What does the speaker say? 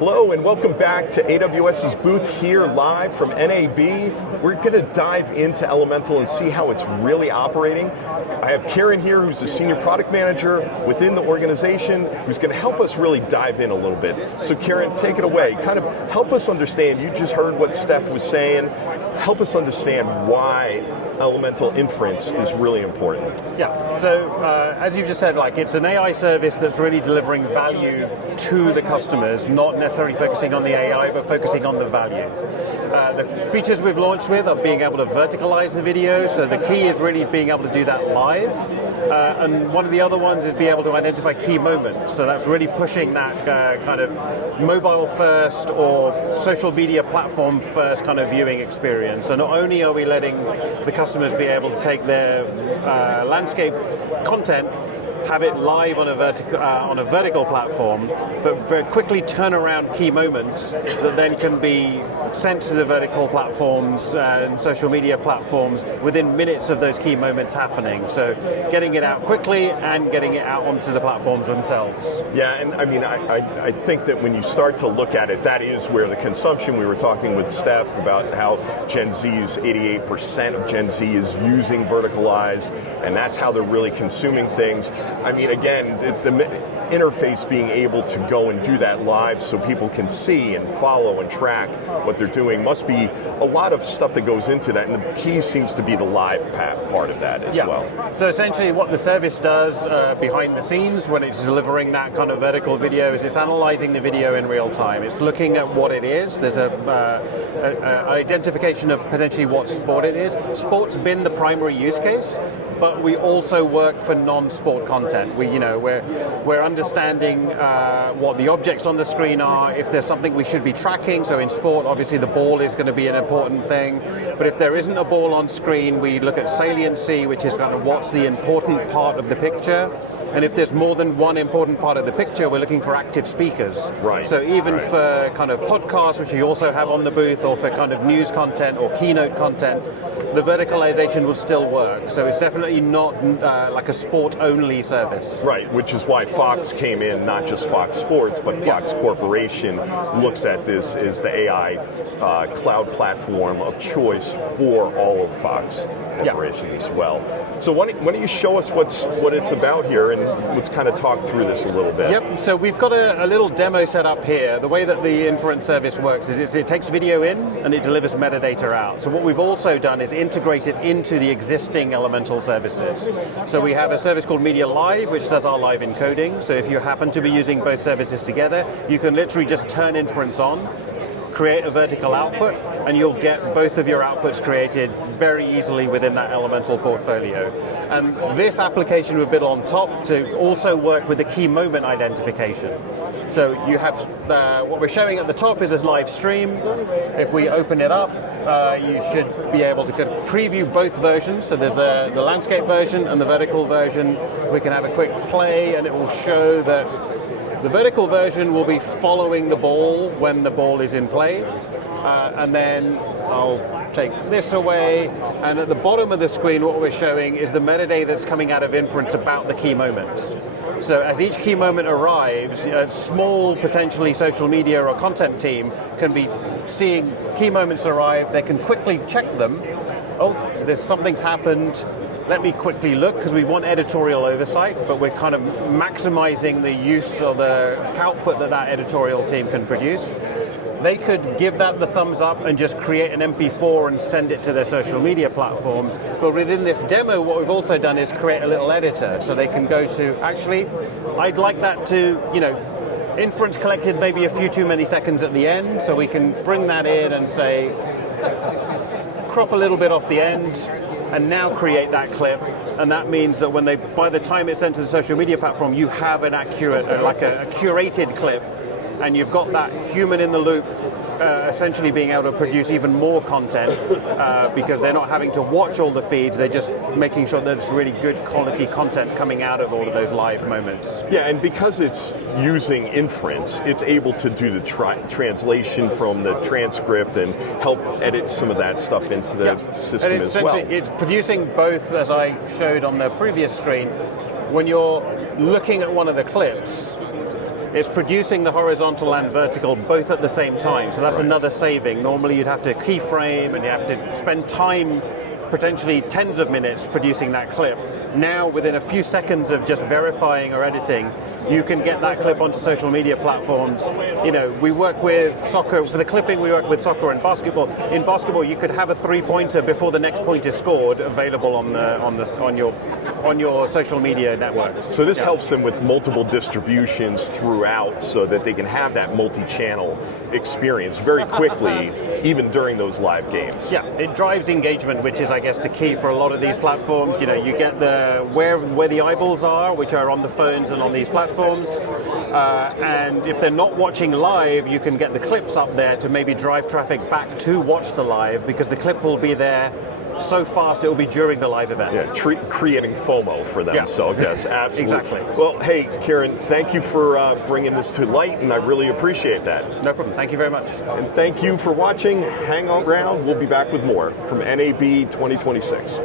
Hello and welcome back to AWS's booth here live from NAB. We're going to dive into Elemental and see how it's really operating. I have Kiran here, who's a senior product manager within the organization, who's going to help us really dive in a little bit. So Kiran, take it away. Kind of help us understand. You just heard what Steph was saying. Help us understand why Elemental Inference is really important. Yeah, so as you've just said, it's an AI service that's really delivering value to the customers, not necessarily focusing on the AI, but focusing on the value. The features we've launched with are being able to verticalize the video, so the key is really being able to do that live. And one of the other ones is being able to identify key moments, so that's really pushing that kind of mobile first or social media platform first kind of viewing experience. So not only are we letting the customers be able to take their landscape content, have it live on a vertical platform, but very quickly turn around key moments that then can be sent to the vertical platforms and social media platforms within minutes of those key moments happening. So getting it out quickly and getting it out onto the platforms themselves. Yeah, and I mean, I think that when you start to look at it, that is where the consumption, we were talking with Steph about how Gen Z is 88% of Gen Z is using verticalized, and that's how they're really consuming things. I mean, again, the interface being able to go and do that live so people can see and follow and track what they're doing must be a lot of stuff that goes into that, and the key seems to be the live part of that as well. So essentially what the service does behind the scenes when it's delivering that kind of vertical video is it's analyzing the video in real time. It's looking at what it is. There's an identification of potentially what sport it is. Sport's been the primary use case, but we also work for non-sport content. We're understanding what the objects on the screen are, if there's something we should be tracking. So in sport, obviously the ball is going to be an important thing. But if there isn't a ball on screen, we look at saliency, which is kind of what's the important part of the picture. And if there's more than one important part of the picture, we're looking for active speakers. Right. So even for kind of podcasts, which we also have on the booth, or for kind of news content or keynote content, the verticalization will still work. So it's definitely not like a sport-only service. Right, which is why Fox came in, not just Fox Sports, but Fox Corporation looks at this as the AI cloud platform of choice for all of Fox Corporation as well. So why don't you show us what it's about here, and let's kind of talk through this a little bit. Yep, so we've got a little demo set up here. The way that the Inference service works is it takes video in and it delivers metadata out. So what we've also done is integrate it into the existing Elemental services. So we have a service called Media Live, which does our live encoding. So if you happen to be using both services together, you can literally just turn Inference on, create a vertical output, and you'll get both of your outputs created very easily within that Elemental portfolio. And this application we built on top to also work with the key moment identification. So you have, what we're showing at the top is a live stream. If we open it up, you should be able to preview both versions. So there's the landscape version and the vertical version. We can have a quick play and it will show that the vertical version will be following the ball when the ball is in play. And then I'll take this away, and at the bottom of the screen what we're showing is the metadata that's coming out of Inference about the key moments. So as each key moment arrives, a small potentially social media or content team can be seeing key moments arrive. They can quickly check them. Oh, something's happened. Let me quickly look, because we want editorial oversight, but we're kind of maximizing the use or the output that editorial team can produce. They could give that the thumbs up and just create an MP4 and send it to their social media platforms. But within this demo, what we've also done is create a little editor, so they can go to, actually, I'd like that to, Inference collected maybe a few too many seconds at the end, so we can bring that in and say, crop a little bit off the end, and now create that clip. And that means that by the time it's sent to the social media platform, you have an accurate, like a curated clip, and you've got that human in the loop essentially being able to produce even more content because they're not having to watch all the feeds, they're just making sure that it's really good quality content coming out of all of those live moments. Yeah, and because it's using Inference, it's able to do the translation from the transcript and help edit some of that stuff into the system as well. It's producing both, as I showed on the previous screen. When you're looking at one of the clips, it's producing the horizontal and vertical both at the same time. So that's another saving. Normally you'd have to keyframe and you have to spend time, potentially tens of minutes, producing that clip. Now, within a few seconds of just verifying or editing, you can get that clip onto social media platforms. You know, we work with soccer, for the clipping we work with soccer and basketball. In basketball, you could have a three-pointer before the next point is scored available on your social media networks. So this helps them with multiple distributions throughout so that they can have that multi-channel experience very quickly, even during those live games. Yeah, it drives engagement, which is, I guess, the key for a lot of these platforms. You know, you get where the eyeballs are, which are on the phones and on these platforms, and if they're not watching live, you can get the clips up there to maybe drive traffic back to watch the live, because the clip will be there so fast it will be during the live event. Yeah, creating FOMO for them. Yeah. So yes, absolutely. Exactly. Well, hey, Kiran, thank you for bringing this to light, and I really appreciate that. No problem. Thank you very much. And thank you for watching. Hang on around. We'll be back with more from NAB 2026.